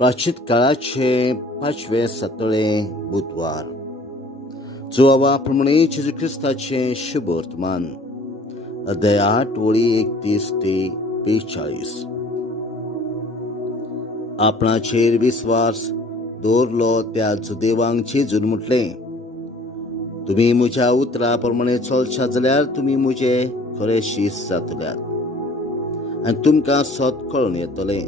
प्राचीन काळाचे 5वें सतळे बुधवार जोवा प्रमाणे जेजू ख्रिस्ताचे शुभ वर्तमान अध्याय 8 ओळी 31 ते 42. आपणाचेर विश्वास दवरलो त्या जुदेवांक जेजून म्हटले, तुम्ही म्हज्या उतरा प्रमाणे चलशात जाल्यार तुम्ही म्हजे खरे शिश्य जातल्यात आनी तुमकां सत कळून येतले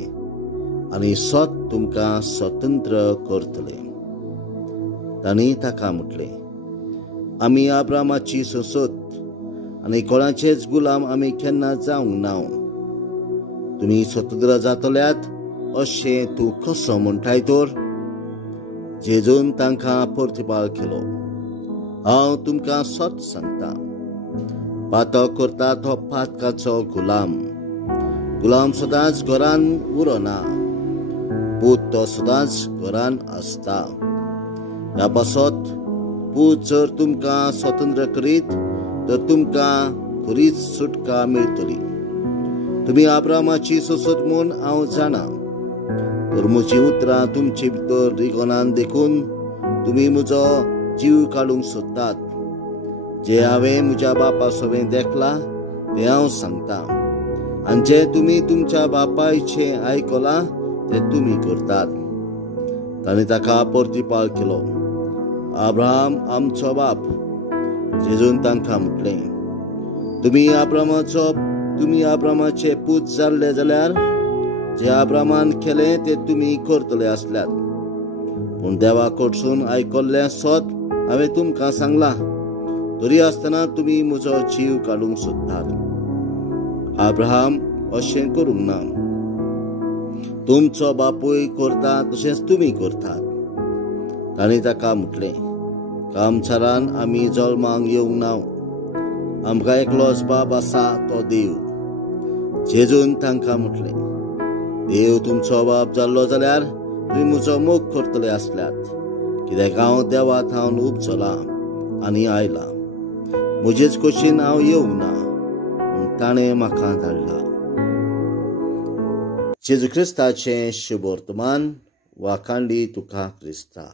आनी सत तुमकां स्वतंत्र करतले. तांणी ताका म्हटले, आमी अब्रामाची संसद आनी कोणाचेच गुलाम आमी केन्ना जावंक ना. तुम्ही स्वतंत्र जातल्यात अशें तूं कसो म्हणटाय तर? जेजून तांकां प्रतिपाल केलो, हांव तुमकां सत सांगता, पातो करता तो पातकाचो गुलाम सदांच घरान उरना, पूत तो सदांच घरान आसता. ह्या पासत पूत जर तुमकां स्वतंत्र करीत तर तुमकां खरीच सुटका मेळटली. तुम्ही अब्रामाची संसद म्हूण हांव जाणा, तर म्हजी उतरां तुमचे भितर रिगोनान देखून तुम्ही म्हजो जीव काडूंक सोदतात. जे हांवें म्हज्या बापा सोबें देखलां तें हांव सांगता, आनी जे तुम्ही तुमच्या बापायचे आयकलां ते तुम्ही करतात. तांणी ताका प्रतिपाल केलो, अब्राहम आमचो बाप. जेजून तांकां म्हटले, तुम्ही अब्रामाचे पूत जाल्ले जाल्यार जे अब्रामान केलें ते तुम्ही करतले आसल्यात. पूण देवा कडसून आयकल्लें सत हांवें तुमकां सांगलां, तरी आसतना तुम्ही म्हजो जीव काडूंक सोदतात. अब्राहम अशें करूंक ना. तुमचो बापूय करता तशेंच तुम्ही करतात. तांणी ताका म्हटले, कामचारान आमी जल्माक येवंक ना. आमकां एकलोच बाप आसा, तो देव. जेजून तांकां म्हटले, देव तुमचो बाप जाल्लो जाल्यार तुमी म्हजो मोग करतले आसल्यात, कित्याक हांव देवा थावन उपजलां आनी आयलां. म्हजेच कुशीन हांव येवंक ना, पूण ताणें म्हाका धाडला. जेजू ख्रिस्ताचें शुभ वर्तमान. वाखाणली तुका क्रिस्ता.